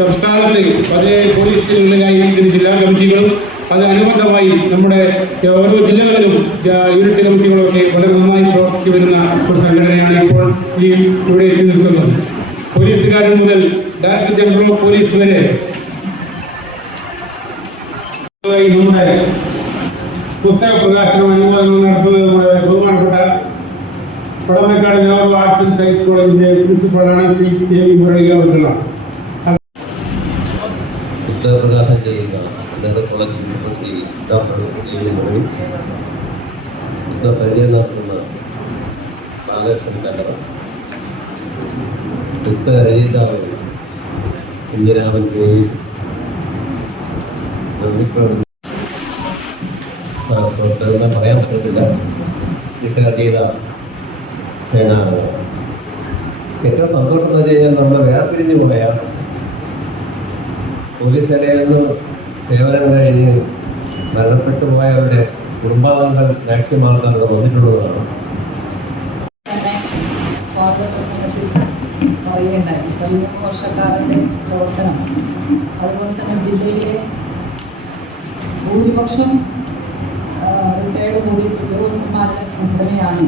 സംസ്ഥാനത്ത് പല പോലീസ് സ്റ്റേഷനുകളിലായി ജില്ലാ കമ്മിറ്റികളും അത് അനുബന്ധമായി നമ്മുടെ ഓരോ ജില്ലകളിലും യൂണിറ്റ് കമ്മിറ്റികളൊക്കെ വളരെ നന്നായി പ്രവർത്തിച്ചു വരുന്ന ഒരു സംഘടനയാണ് ഇപ്പോൾ ഈ ഇവിടെ എത്തി നിൽക്കുന്നത്. പോലീസുകാരൻ മുതൽ ഡയറക്ടർ ജനറൽ ഓഫ് പോലീസ് വരെ. നമ്മുടെ പുസ്തക പ്രകാശനം അനുമോദനം നടത്തുന്നത് നമ്മുടെ ബഹുമാനപ്പെട്ട Padamekkad Nehru arts and science കോളേജിന്റെ പ്രിൻസിപ്പളാണ് ശ്രീ എ വി മുരളിക പുസ്തക പ്രകാശനം ചെയ്യുന്ന Nehru college principal Shri doctor പുസ്തക പരിചയം നടത്തുന്ന ബാലകൃഷ്ണൻ കല്ലറ പുസ്തക രചയിതാവ് കുഞ്ഞിരാമൻ കോഴി പ്രവർത്തകരുടെ പറയാൻ പറ്റത്തില്ല. റിട്ടയർ ചെയ്ത സേനാംഗങ്ങൾ ഏറ്റവും സന്തോഷം എന്ന് വെച്ച് കഴിഞ്ഞാൽ നമ്മൾ വേർപിരിഞ്ഞു പോയ പോലീസ് നിന്ന് സേവനം കഴിഞ്ഞ് മരണപ്പെട്ടു പോയവരെ കുടുംബാംഗങ്ങൾ മാക്സിമം ആൾക്കാർ വന്നിട്ടുള്ളതാണ് വർഷക്കാലത്തെ പ്രവർത്തനം. അതുപോലെ ജില്ലയിലെ ഭൂരിപക്ഷം റിട്ടയർഡ് പോലീസ് ഉദ്യോഗസ്ഥന്മാരുടെ സംഘടനയാണ്.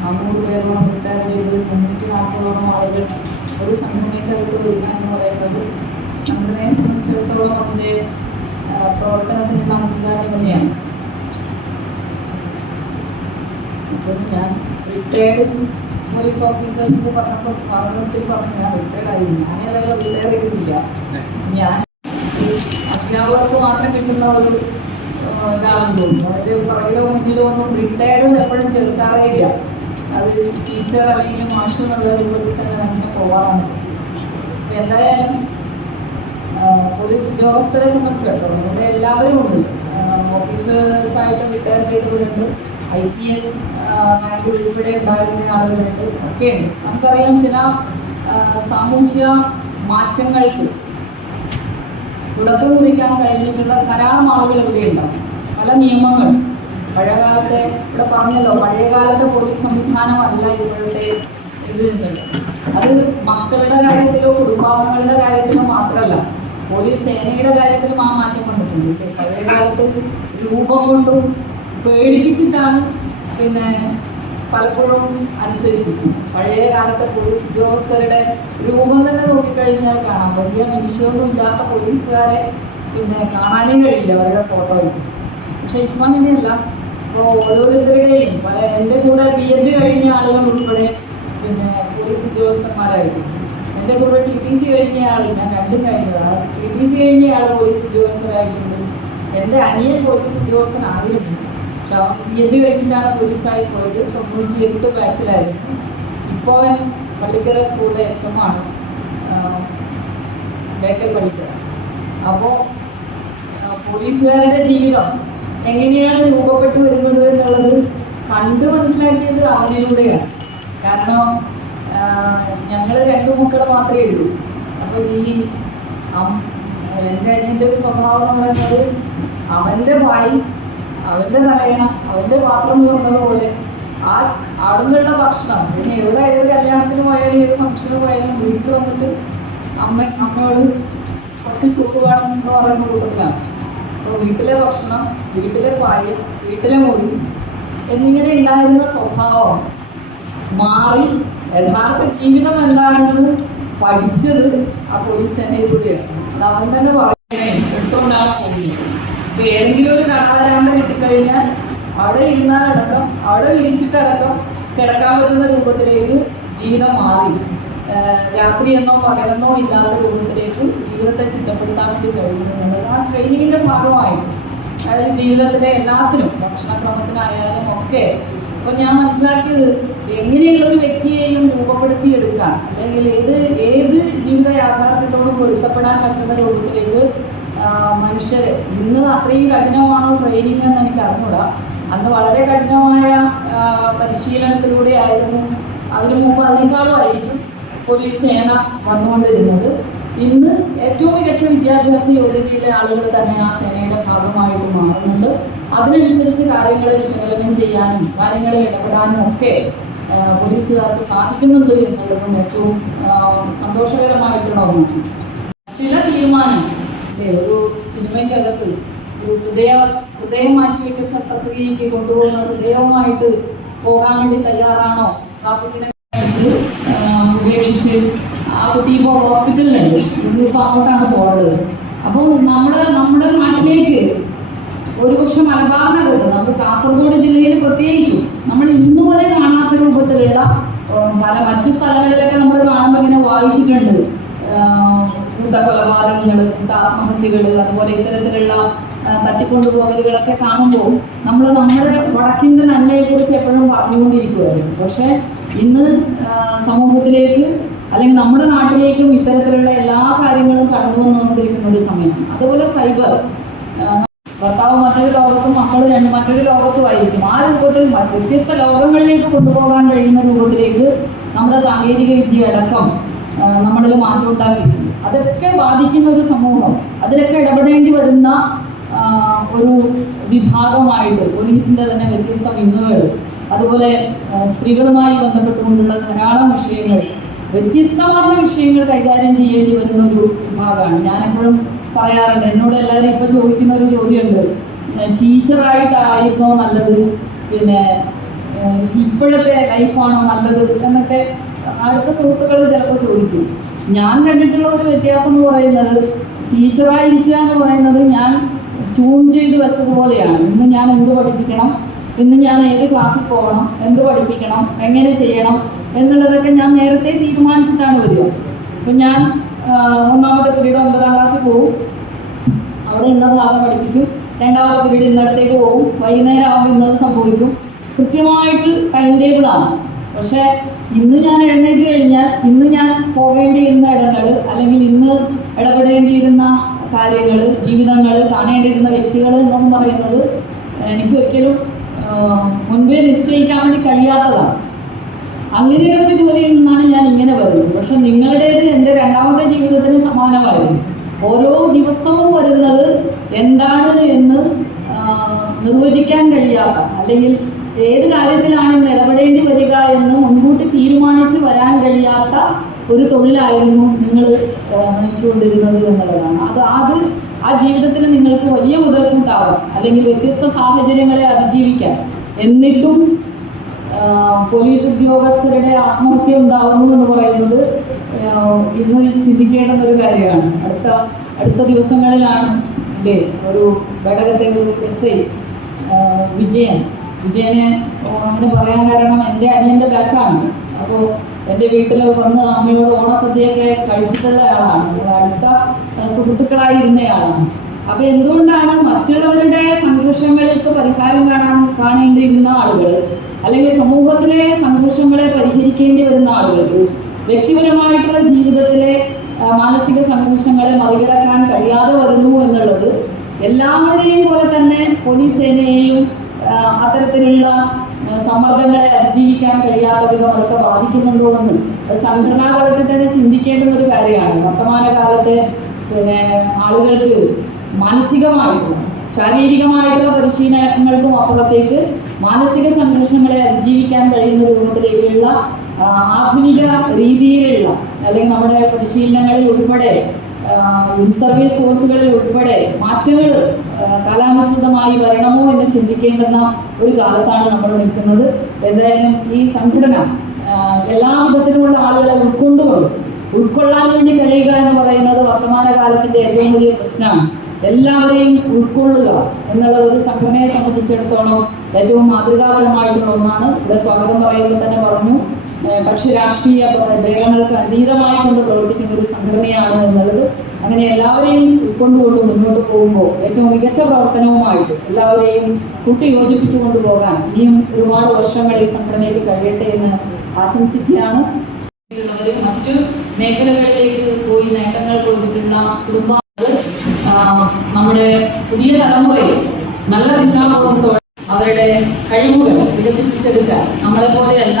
നാനൂറ് പേരോളം റിട്ടയർ ചെയ്തത് മുന്നൂറ്റി നാൽപ്പതോളം ആളുകൾ ഒരു സംഘടനയുടെ അടുത്ത് എന്ന് പറയുന്നത് സംഘടനയെ സംബന്ധിച്ചിടത്തോളം അതിന്റെ പ്രവർത്തനത്തിനുള്ള അംഗീകാരം തന്നെയാണ്. അപ്പം ഞാൻ റിട്ടയർഡ് പോലീസ് ഓഫീസേഴ്സ് എന്ന് പറഞ്ഞപ്പോൾ സ്വാതന്ത്ര്യത്തിൽ പറഞ്ഞു ഞാൻ റിട്ടയർഡ് ആയി ഞാൻ ഏതായാലും റിട്ടയർ ചെയ്തിട്ടില്ല. ഞാൻ അധ്യാപകർക്ക് മാത്രം കിട്ടുന്ന ഒരു ഇതാണെന്ന് തോന്നുന്നു. അതിന്റെ പുറകിലോ മുന്നിലോ ഒന്നും റിട്ടയർഡ് എപ്പോഴും ചേർക്കാറേ ഇല്ല. അത് ടീച്ചർ അല്ലെങ്കിൽ മാഷ് രൂപത്തിൽ തന്നെ അങ്ങനെ പോകാറുണ്ട് എന്തായാലും പോലീസ് ഉദ്യോഗസ്ഥരെ സംബന്ധിച്ചിടത്തോളം ഇവിടെ എല്ലാവരും ഉണ്ട്. ഓഫീസേഴ്സായിട്ട് റിട്ടയർ ചെയ്തവരുണ്ട്. ഐ പി എസ് ബാങ്ക് ഉൾപ്പെടെ ഉണ്ടായിരുന്ന ആളുകളുണ്ട്. ഒക്കെയുണ്ട്. നമുക്കറിയാം ചില സാമൂഹ്യ മാറ്റങ്ങൾക്ക് തുടക്കം കുറിക്കാൻ കഴിഞ്ഞിട്ടുള്ള ധാരാളം ആളുകൾ ഇവിടെയുണ്ടാവും പല നിയമങ്ങൾ. പഴയകാലത്തെ ഇവിടെ പറഞ്ഞല്ലോ പഴയകാലത്തെ പോലീസ് സംവിധാനമല്ല ഇപ്പോഴത്തെ ഇത് എന്നുള്ളത്. അത് മക്കളുടെ കാര്യത്തിലോ കുടുംബാംഗങ്ങളുടെ കാര്യത്തിലോ മാത്രമല്ല. പോലീസ് സേനയുടെ കാര്യത്തിലും ആ മാറ്റം കൊണ്ടിട്ടുണ്ട് പഴയ കാലത്ത് രൂപം കൊണ്ടും പേടിപ്പിച്ചിട്ടാണ് പിന്നെ പലപ്പോഴും അനുസരിപ്പിക്കും പഴയ കാലത്തെ പോലീസ് ഉദ്യോഗസ്ഥരുടെ രൂപം തന്നെ നോക്കിക്കഴിഞ്ഞാൽ കാണാം. വലിയ മനുഷ്യൊന്നും ഇല്ലാത്ത പോലീസുകാരെ പിന്നെ കാണാനേ കഴിയില്ല അവരുടെ ഫോട്ടോയിൽ. പക്ഷെ ഇപ്പം അങ്ങനെയല്ല. ഇപ്പോൾ ഓരോരുത്തരുടെയും പല എന്റെ കൂടെ ബി എഡ് കഴിഞ്ഞ ആളുകൾ ഉൾപ്പെടെ പിന്നെ പോലീസ് ഉദ്യോഗസ്ഥന്മാരായിരുന്നു എന്റെ കൂടെ ടി ടി സി കഴിഞ്ഞ ആൾ ഞാൻ രണ്ടും കഴിഞ്ഞതാണ് ടി ടി സി കഴിഞ്ഞ ആൾ പോലീസ് ഉദ്യോഗസ്ഥരായിട്ടുണ്ട് എന്റെ അനിയൻ പോലീസ് ഉദ്യോഗസ്ഥനായിരുന്നു പക്ഷെ അവൻ ബി എഡ് കഴിഞ്ഞിട്ടാണ് പോലീസായി പോയത്. തൊണ്ണൂറ്റി എട്ട് ബാച്ചിലായിരുന്നു ഇപ്പോൾ അവൻ പള്ളിക്കര സ്കൂളിലെ എച്ച് എം ആണ്. ബേക്കൽ പള്ളിക്കര. അപ്പോൾ പോലീസുകാരുടെ ജീവിതം എങ്ങനെയാണ് രൂപപ്പെട്ടു വരുന്നത് എന്നുള്ളത് കണ്ട് മനസ്സിലാക്കിയത് അവനിലൂടെയാണ്. കാരണം ഞങ്ങൾ രണ്ടു മക്കൾ മാത്രമേ ഉള്ളൂ. അപ്പോൾ ഈ എന്റെ അനിയന്റെ ഒരു സ്വഭാവം എന്ന് പറയുന്നത് അവന്റെ വായി അവന്റെ തലയണ അവന്റെ പാത്രം തീർന്നത് പോലെ ആ അവിടുന്നുള്ള ഭക്ഷണം. പിന്നെ എവിടെ ഏത് കല്യാണത്തിന് പോയാലും ഏത് ഫംഗ്ഷന് പോയാലും വീട്ടിൽ വന്നിട്ട് അമ്മ അമ്മയോട് കുറച്ച് ചോറ് വേണം എന്ന് പറയുന്ന കൂട്ടത്തിലാണ്. അപ്പോൾ വീട്ടിലെ ഭക്ഷണം വീട്ടിലെ പായ വീട്ടിലെ മുറി എന്നിങ്ങനെ ഉണ്ടായിരുന്ന സ്വഭാവം മാറി യഥാർത്ഥ ജീവിതം എന്താണെന്ന് പഠിച്ചത് ആ പോലീസ് സേനയിലൂടെയാണ് അത് അവൻ തന്നെ പറയണേ. എടുത്തുകൊണ്ടാണ് പോകുന്നത്. ഇപ്പൊ ഏതെങ്കിലും ഒരു കടവരാണ്ട് കിട്ടിക്കഴിഞ്ഞാൽ അവിടെ ഇരുന്നാലടക്കം അവിടെ വിരിച്ചിട്ടടക്കം കിടക്കാൻ പറ്റുന്ന രൂപത്തിലേക്ക് ജീവിതം മാറി. രാത്രി എന്നോ പകലെന്നോ ഇല്ലാത്ത രൂപത്തിലേക്ക് ജീവിതത്തെ ചിട്ടപ്പെടുത്താൻ വേണ്ടി കഴിയുന്നുണ്ട് ആ ട്രെയിനിങ്ങിന്റെ ഭാഗമായിട്ട്. അതായത് ജീവിതത്തിലെ എല്ലാത്തിനും ഭക്ഷണക്രമത്തിനായാലും ഒക്കെ അപ്പൊ ഞാൻ മനസ്സിലാക്കിയത് എങ്ങനെയുള്ള ഒരു വ്യക്തിയെയും രൂപപ്പെടുത്തിയെടുക്കാം. അല്ലെങ്കിൽ ഏത് ഏത് ജീവിത യാഥാർത്ഥ്യത്തോടും പൊരുത്തപ്പെടാൻ പറ്റുന്ന രൂപത്തിലേക്ക് മനുഷ്യർ ഇന്ന് അത്രയും കഠിനമാണോ ട്രെയിനിങ് എന്ന് എനിക്ക് അറിഞ്ഞൂടാ. അന്ന് വളരെ കഠിനമായ പരിശീലനത്തിലൂടെ ആയിരുന്നു. അതിനു മുമ്പ് അതിനേക്കാളും ആയിരിക്കും പോലീസ് സേന വന്നുകൊണ്ടിരുന്നത്. ഇന്ന് ഏറ്റവും മികച്ച വിദ്യാഭ്യാസ യോഗ്യതയിലെ ആളുകൾ തന്നെ ആ സേനയുടെ ഭാഗമായിട്ട് മാറുന്നുണ്ട്. അതിനനുസരിച്ച് കാര്യങ്ങളെ വിശകലനം ചെയ്യാനും കാര്യങ്ങളിൽ ഇടപെടാനും ഒക്കെ പോലീസുകാർക്ക് സാധിക്കുന്നുണ്ട് എന്നുള്ളതും ഏറ്റവും സന്തോഷകരമായിട്ടുള്ള ഒന്നാണ്. ചില തീരുമാനങ്ങൾ അല്ലേ ഒരു സിനിമയ്ക്കകത്ത് ഒരു ഹൃദയ ഹൃദയം മാറ്റിവെക്കൽ ശസ്ത്രക്രിയയ്ക്ക് കൊണ്ടുപോകുന്ന ഹൃദയവുമായിട്ട് പോകാൻ വേണ്ടി തയ്യാറാണോ? ട്രാഫിക്കിനെ ഉപേക്ഷിച്ച് ആ കുട്ടി ഇപ്പോൾ ഹോസ്പിറ്റലിലുണ്ട്. ഇന്നിപ്പോൾ അങ്ങോട്ടാണ് പോകേണ്ടത് അപ്പോൾ നമ്മുടെ നമ്മുടെ നാട്ടിലേക്ക് ഒരുപക്ഷെ മലബാറിനകത്ത് നമുക്ക് കാസർഗോഡ് ജില്ലയിൽ പ്രത്യേകിച്ചും നമ്മൾ ഇന്ന് വരെ കാണാത്ത രൂപത്തിലുള്ള പല മറ്റു സ്ഥലങ്ങളിലൊക്കെ നമ്മൾ കാണുമ്പോൾ ഇങ്ങനെ വായിച്ചിട്ടുണ്ട്. കൂട്ടക്കൊലപാതകങ്ങൾ കൂട്ടാത്മഹത്യകൾ അതുപോലെ ഇത്തരത്തിലുള്ള തട്ടിക്കൊണ്ടുപോകലുകളൊക്കെ കാണുമ്പോൾ നമ്മൾ നമ്മുടെ വടക്കിന്റെ നന്മയെക്കുറിച്ച് എപ്പോഴും പറഞ്ഞുകൊണ്ടിരിക്കുമായിരുന്നു പക്ഷേ ഇന്ന് സമൂഹത്തിലേക്ക് അല്ലെങ്കിൽ നമ്മുടെ നാട്ടിലേക്കും ഇത്തരത്തിലുള്ള എല്ലാ കാര്യങ്ങളും കടന്നു വന്നുകൊണ്ടിരിക്കുന്ന ഒരു സമയമാണ്. അതുപോലെ സൈബർ ഭർത്താവ് മറ്റൊരു ലോകത്തും മക്കൾ രണ്ട് മറ്റൊരു ലോകത്തുമായിരിക്കും ആ രൂപത്തിൽ വ്യത്യസ്ത ലോകങ്ങളിലേക്ക് കൊണ്ടുപോകാൻ കഴിയുന്ന രൂപത്തിലേക്ക് നമ്മുടെ സാങ്കേതിക വിദ്യ അടക്കം നമ്മളിൽ മാറ്റം ഉണ്ടാക്കിയിട്ടുണ്ട് അതൊക്കെ ബാധിക്കുന്ന ഒരു സമൂഹം. അതിലൊക്കെ ഇടപെടേണ്ടി വരുന്ന ഒരു വിഭാഗമായിട്ട് പോലീസിന്റെ തന്നെ വ്യത്യസ്ത വിങ്ങുകൾ അതുപോലെ സ്ത്രീകളുമായി ബന്ധപ്പെട്ടുകൊണ്ടുള്ള ധാരാളം വിഷയങ്ങൾ വ്യത്യസ്തമായ വിഷയങ്ങൾ കൈകാര്യം ചെയ്യേണ്ടി വരുന്ന ഒരു വിഭാഗമാണ്. ഞാനെപ്പോഴും പറയാറുണ്ട് എന്നോട് എല്ലാവരും ഇപ്പോൾ ചോദിക്കുന്ന ഒരു ചോദ്യമുണ്ട്. ടീച്ചറായിട്ടായിരുന്നോ നല്ലത്? പിന്നെ ഇപ്പോഴത്തെ ലൈഫാണോ നല്ലത്? എന്നൊക്കെ അടുത്ത സുഹൃത്തുക്കൾ ചിലപ്പോൾ ചോദിക്കും. ഞാൻ കണ്ടിട്ടുള്ള ഒരു വ്യത്യാസം എന്ന് പറയുന്നത് ടീച്ചറായിരിക്കുക എന്ന് പറയുന്നത് ഞാൻ ട്യൂൺ ചെയ്ത് വെച്ചതുപോലെയാണ്. ഇന്ന് ഞാൻ എന്ത് പഠിപ്പിക്കണം? ഇന്ന് ഞാൻ ഏത് ക്ലാസ്സിൽ പോകണം? എന്ത് പഠിപ്പിക്കണം? എങ്ങനെ ചെയ്യണം? എന്നുള്ളതൊക്കെ ഞാൻ നേരത്തെ തീരുമാനിച്ചിട്ടാണ് വരിക. അപ്പം ഞാൻ ഒന്നാമത്തെ പീരീഡ് ഒമ്പതാം ക്ലാസ്സിൽ പോകും അവിടെ ഇന്ന ഭാഗം പഠിപ്പിക്കും. രണ്ടാമത്തെ പീരീഡ് ഇന്നടത്തേക്ക് പോകും വൈകുന്നേരം ആകുമ്പോൾ ഇന്നത് സംഭവിക്കും. കൃത്യമായിട്ട് ടൈം ടേബിൾ ആണ്. പക്ഷേ ഇന്ന് ഞാൻ എഴുന്നേറ്റ് കഴിഞ്ഞാൽ ഇന്ന് ഞാൻ പോകേണ്ടിയിരുന്ന ഇടങ്ങൾ അല്ലെങ്കിൽ ഇന്ന് ഇടപെടേണ്ടിയിരുന്ന കാര്യങ്ങൾ ജീവിതങ്ങൾ കാണേണ്ടിയിരുന്ന വ്യക്തികൾ എന്നൊന്നും പറയുന്നത് എനിക്ക് ഒരിക്കലും ആ, മുൻപേ നിശ്ചയിക്കാൻ വേണ്ടി കഴിയാത്തതാണ്. അങ്ങനെയുള്ള ഒരു ജോലിയിൽ നിന്നാണ് ഞാൻ ഇങ്ങനെ വരുന്നത്. പക്ഷെ നിങ്ങളുടേത് എന്റെ രണ്ടാമത്തെ ജീവിതത്തിന് സമാനമായിരുന്നു. ഓരോ ദിവസവും വരുന്നത് എന്താണ് എന്ന് നിർവചിക്കാൻ കഴിയാത്ത അല്ലെങ്കിൽ ഏത് കാര്യത്തിലാണ് ഇന്ന് ഇടപെടേണ്ടി വരിക എന്ന് മുൻകൂട്ടി തീരുമാനിച്ച് വരാൻ കഴിയാത്ത ഒരു തൊഴിലായിരുന്നു നിങ്ങൾ നയിച്ചുകൊണ്ടിരുന്നത് എന്നുള്ളതാണ്. അത് അത് ആ ജീവിതത്തിൽ നിങ്ങൾക്ക് വലിയ മുതൽക്കൂട്ടാവും അല്ലെങ്കിൽ വ്യത്യസ്ത സാഹചര്യങ്ങളെ അതിജീവിക്കാൻ. എന്നിട്ടും പോലീസ് ഉദ്യോഗസ്ഥരുടെ ആത്മഹത്യ ഉണ്ടാവുന്നു എന്ന് പറയുന്നത് ഇന്ന് ചിന്തിക്കേണ്ടുന്ന ഒരു കാര്യമാണ്. അടുത്ത അടുത്ത ദിവസങ്ങളിലാണ് അല്ലേ ഒരു ഘടകത്തെ ഒരു എസ് ഐ വിജയൻ. വിജയനെ അങ്ങനെ പറയാൻ കാരണം എന്റെ അനിയന്റെ ബാച്ചാണ് അപ്പോൾ എന്റെ വീട്ടിൽ വന്ന് അമ്മയോട് ഓണസദ്യയൊക്കെ കഴിച്ചിട്ടുള്ള ആളാണ്. അടുത്ത സുഹൃത്തുക്കളായിരുന്നയാളാണ് അപ്പോൾ എന്തുകൊണ്ടാണ് മറ്റുള്ളവരുടെ സംഘർഷങ്ങൾക്ക് പരിഹാരം കാണാൻ കാണേണ്ടിയിരുന്ന ആളുകൾ അല്ലെങ്കിൽ സമൂഹത്തിലെ സംഘർഷങ്ങളെ പരിഹരിക്കേണ്ടി വരുന്ന ആളുകൾക്ക് വ്യക്തിപരമായിട്ടുള്ള ജീവിതത്തിലെ മാനസിക സംഘർഷങ്ങളെ മറികടക്കാൻ കഴിയാതെ വരുന്നു എന്നുള്ളത് എല്ലാവരെയും പോലെ തന്നെ പോലീസ് സേനയെയും അത്തരത്തിലുള്ള സമ്മർദ്ദങ്ങളെ അതിജീവിക്കാൻ കഴിയാത്ത വിധം അതൊക്കെ ബാധിക്കുന്നുണ്ടോ എന്ന്. സംഘടനാ തലത്തിൽ തന്നെ ചിന്തിക്കേണ്ടുന്ന ഒരു കാര്യമാണ്. വർത്തമാന കാലത്തെ പിന്നെ ആളുകൾക്ക് മാനസികമായിട്ടുള്ള ശാരീരികമായിട്ടുള്ള പരിശീലനങ്ങൾക്കും അപ്പുറത്തേക്ക് മാനസിക സംഘർഷങ്ങളെ അതിജീവിക്കാൻ കഴിയുന്ന രൂപത്തിലേക്കുള്ള ആധുനിക രീതിയിലുള്ള അല്ലെങ്കിൽ നമ്മുടെ പരിശീലനങ്ങളിൽ ഉൾപ്പെടെ സർവീസ് കോഴ്സുകളിൽ ഉൾപ്പെടെ മാറ്റങ്ങൾ കാലാനുസൃതമായി വരണമോ എന്ന് ചിന്തിക്കേണ്ടുന്ന ഒരു കാലത്താണ് നമ്മൾ നിൽക്കുന്നത്. എന്തായാലും ഈ സംഘടന എല്ലാ വിധത്തിലുമുള്ള ആളുകളെ ഉൾക്കൊണ്ടുകൊണ്ട് ഉൾക്കൊള്ളാൻ വേണ്ടി കഴിയുക എന്ന് പറയുന്നത് വർത്തമാന കാലത്തിന്റെ ഏറ്റവും വലിയ പ്രശ്നമാണ്. എല്ലാവരെയും ഉൾക്കൊള്ളുക എന്നുള്ളത് ഒരു സംഘടനയെ സംബന്ധിച്ചിടത്തോളം ഏറ്റവും മാതൃകാപരമായിട്ടുള്ള ഒന്നാണ്. ഇവിടെ സ്വാഗതം പറയുമ്പോൾ തന്നെ പറഞ്ഞു കക്ഷി രാഷ്ട്രീയ ഭേദങ്ങൾക്ക് അതീതമായി കൊണ്ട് പ്രവർത്തിക്കുന്ന ഒരു സംഘടനയാണ് എന്നുള്ളത് അങ്ങനെ എല്ലാവരെയും ഉൾക്കൊണ്ടുകൊണ്ട് മുന്നോട്ട് പോകുമ്പോൾ ഏറ്റവും മികച്ച പ്രവർത്തനവുമായിട്ട് എല്ലാവരെയും കൂട്ടി യോജിപ്പിച്ചു കൊണ്ടുപോകാൻ ഇനിയും ഒരുപാട് വർഷങ്ങൾ ഈ സംഘടനയ്ക്ക് കഴിയട്ടെ എന്ന് ആശംസിക്കുകയാണ്. മറ്റു മേഖലകളിലേക്ക് പോയി നേട്ടങ്ങൾ കൊയ്തിട്ടുള്ള കുടുംബ നമ്മുടെ പുതിയ തലമുറയെ നല്ല ദിശാബോധത്തോടെ അവരുടെ കഴിവുകൾ വികസിപ്പിച്ചെടുക്കാൻ നമ്മളെ പോലെയല്ല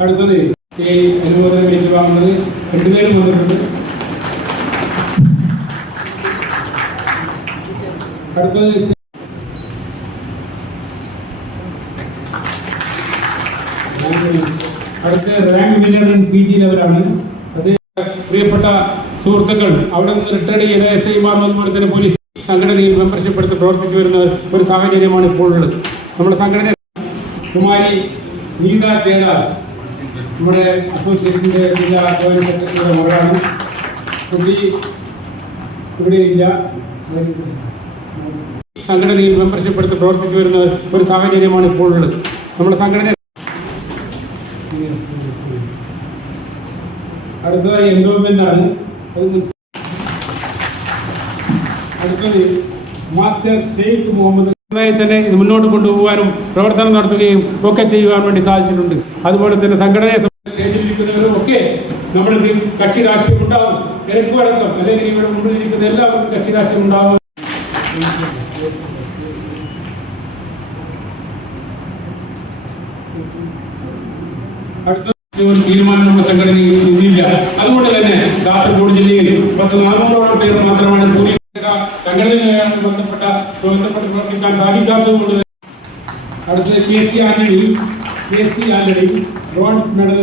അടുത്തത് ഈ അനുമോദനം ഏറ്റുവാങ്ങുന്നത് രണ്ടുപേരും വന്നിട്ടുണ്ട്. അടുത്തത് അടുത്ത റാങ്ക് വിന്നർ പി ജി ലെവലാണ് അത് പ്രിയപ്പെട്ട സുഹൃത്തുക്കൾ അവിടെ നിന്ന് റിട്ടയർഡ് ചെയ്ത എസ് ഐമാർ അതുപോലെ തന്നെ പോലീസ് സംഘടനയിൽ മെമ്പർഷിപ്പ് എടുത്ത് പ്രവർത്തിച്ചു വരുന്ന ഒരു സാഹചര്യമാണ് ഇപ്പോൾ ഉള്ളത് നമ്മുടെ സംഘടന കുമാരി നീത ജയരാജ് നമ്മുടെ അസോസിയേഷന്റെ ജില്ലാ ജോയിൻ സെക്രട്ടറിയുടെ മകളാണ് കുട്ടി ഇവിടെയില്ല സംഘടനയിൽ മെമ്പർഷിപ്പ് എടുത്ത് പ്രവർത്തിച്ചു വരുന്ന ഒരു സാഹചര്യമാണ് ഇപ്പോൾ ഉള്ളത്. നമ്മുടെ സംഘടന അടുത്തതായി എൻഡോമെന്റ് ആണ്. അടുത്തത് മാസ്റ്റർ ഷെയ്ഖ് മുഹമ്മദ് തന്നെ ഇത് മുന്നോട്ട് കൊണ്ടുപോകാനും പ്രവർത്തനം നടത്തുകയും ഒക്കെ ചെയ്യുവാൻ വേണ്ടി സാധിച്ചിട്ടുണ്ട്. അതുപോലെ തന്നെ സംഘടനയെ സ്റ്റേജിലിരിക്കുന്നവരും ഒക്കെ നമ്മുടെ കക്ഷി രാഷ്ട്രീയം ഉണ്ടാകും എനിക്ക് അടക്കം അല്ലെങ്കിൽ ഇവിടെ മുമ്പിൽ ഇരിക്കുന്ന എല്ലാവർക്കും കക്ഷി രാഷ്ട്രീയം ഉണ്ടാകും ഒരു തീരുമാനമുള്ള സംഘടനയിൽ ഇന്നില്ല അതുകൊണ്ട് തന്നെ കാസർഗോഡ് ജില്ലയിൽ പത്ത് നാനൂറോളം പേർ മാത്രമാണ് പോലീസ് സംഘടനയുമായി ബന്ധപ്പെട്ട ബന്ധപ്പെട്ട് പ്രവർത്തിക്കാൻ സാധിക്കാത്തത് കൊണ്ട് തന്നെ അടുത്തത് K C Antony K C Antony bronze medal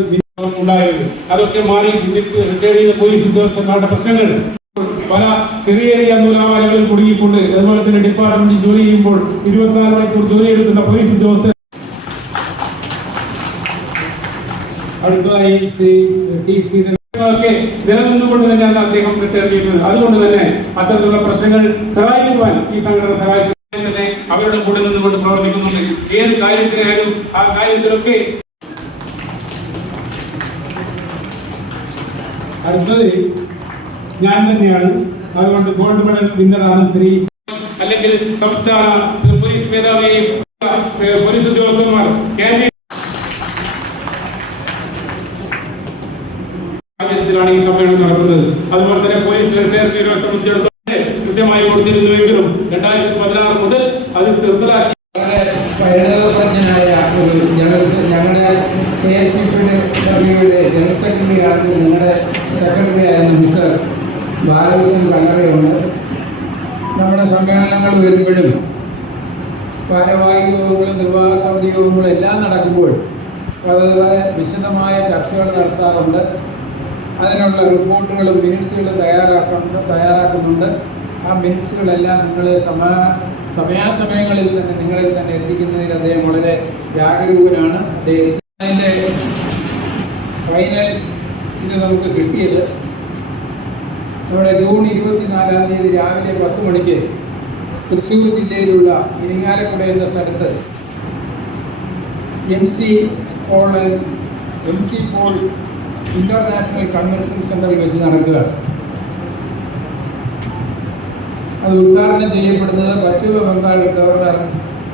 ഉണ്ടായത്. അതൊക്കെ മാറി ഇന്ത്യയ്ക്ക് റിട്ടയർ ചെയ്ത പോലീസ് ഉദ്യോഗസ്ഥന്മാരുടെ പ്രശ്നങ്ങൾ. പല ചെറിയ ചെറിയ നൂലാമാലകളിൽ കുടുങ്ങിക്കൊണ്ട് അതുപോലെ തന്നെ ഡിപ്പാർട്ട്മെന്റിൽ ജോലി ചെയ്യുമ്പോൾ ഇരുപത്തിനാല് മണിക്കൂർ ജോലി എടുക്കുന്ന പോലീസ് ഉദ്യോഗസ്ഥർ അടുത്തതായി ശ്രീ ടി ശ്രീധരനൊക്കെ നിലനിന്നുകൊണ്ട് തന്നെയാണ് അദ്ദേഹം റിട്ടയർ ചെയ്യുന്നത് അതുകൊണ്ട് തന്നെ അത്തരത്തിലുള്ള പ്രശ്നങ്ങൾ സഹായിക്കുവാൻ ഈ സംഘടന സഹായിക്കും തന്നെ അവരുടെ കൂടെ നിന്നുകൊണ്ട് പ്രവർത്തിക്കുന്നുണ്ട്. ഏത് കാര്യത്തിനായാലും ആ കാര്യത്തിലൊക്കെ അടുത്തത് ഞാൻ തന്നെയാണ്. അതുകൊണ്ട് ഗോൾഡ് മെഡൽ വിന്നറാണ് സ്ത്രീ അല്ലെങ്കിൽ സംസ്ഥാന പോലീസ് മേധാവിയെയും പോലീസ് ഉദ്യോഗസ്ഥന്മാർ സാഹചര്യത്തിലാണ് ഈ സമ്മേളനം നടക്കുന്നത് അതുപോലെ തന്നെ പോലീസ് വെൽഫെയർ ബ്യൂറോ സംബന്ധിച്ചിടത്തോളം കൃത്യമായി കൊടുത്തിരുന്നുവെങ്കിലും രണ്ടായിരത്തി പതിനാറ് മുതൽ അത് നിർത്തലാക്കി നമ്മുടെ സമ്മേളനങ്ങൾ വരുമ്പോഴും ഭാരവാഹിക യോഗങ്ങളും നിർവാഹ സമിതി യോഗങ്ങളും എല്ലാം നടക്കുമ്പോൾ വളരെ വിശദമായ ചർച്ചകൾ നടത്താറുണ്ട്. അതിനുള്ള റിപ്പോർട്ടുകളും മിനിറ്റ്സുകളും തയ്യാറാക്കുന്നുണ്ട് തയ്യാറാക്കുന്നുണ്ട്. ആ മിനിറ്റ്സുകളെല്ലാം നിങ്ങൾ സമയ സമയാസമയങ്ങളിൽ തന്നെ നിങ്ങളിൽ തന്നെ എത്തിക്കുന്നതിൽ അദ്ദേഹം വളരെ ജാഗരൂകനാണ്. അദ്ദേഹം അതിന്റെ ഫൈനൽ ഇത് നമുക്ക് കിട്ടിയത്. നമ്മുടെ ജൂൺ ഇരുപത്തിനാലാം തീയതി രാവിലെ പത്ത് മണിക്ക് തൃശ്ശൂർ ജില്ലയിലുള്ള ഇരിങ്ങാലക്കുട എന്ന സ്ഥലത്ത് M C Paul M C Paul international convention സെന്ററിൽ വെച്ച് നടക്കുക അത് ഉദ്ഘാടനം ചെയ്യപ്പെടുന്നത് പശ്ചിമ Bengal governor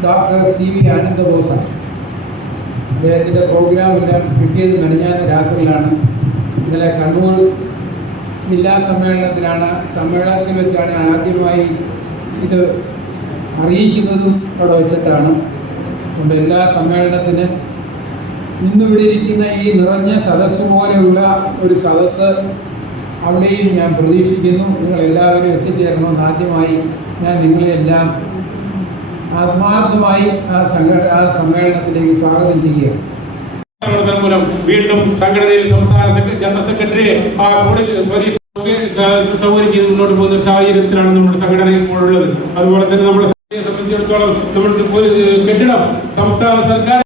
doctor C V ആനന്ദബോസാണ്. അദ്ദേഹത്തിന്റെ പ്രോഗ്രാം എല്ലാം കിട്ടിയത് മെനഞ്ഞാന്ന് രാത്രിയിലാണ്. ഇന്നലെ കണ്ണൂർ ജില്ലാ സമ്മേളനത്തിലാണ്. സമ്മേളനത്തിൽ വെച്ചാണ് ആദ്യമായി ഇത് അറിയിക്കുന്നതും അവിടെ വെച്ചിട്ടാണ്. അതുകൊണ്ട് എല്ലാ സമ്മേളനത്തിനും ഇന്നിവിടെ ഇരിക്കുന്ന ഈ നിറഞ്ഞ സദസ്സ് പോലെയുള്ള ഒരു സദസ്സ് അവിടെയും ഞാൻ പ്രതീക്ഷിക്കുന്നു. നിങ്ങളെല്ലാവരും എത്തിച്ചേരണമെന്ന് ആദ്യമായി ഞാൻ നിങ്ങളെല്ലാം ആത്മാർത്ഥമായി ആ സംഘ ആ സമ്മേളനത്തിലേക്ക് സ്വാഗതം ചെയ്യുക മൂലം വീണ്ടും സംഘടനയിൽ സംസ്ഥാന ജനറൽ സെക്രട്ടറി പോലീസ് സൗകര്യം ചെയ്ത് മുന്നോട്ട് പോകുന്ന സാഹചര്യത്തിലാണ് നമ്മുടെ സംഘടന ഇപ്പോൾ ഉള്ളത് അതുപോലെ തന്നെ നമ്മുടെ സംബന്ധിച്ചിടത്തോളം നമ്മൾക്ക് കെട്ടിടം സംസ്ഥാന സർക്കാർ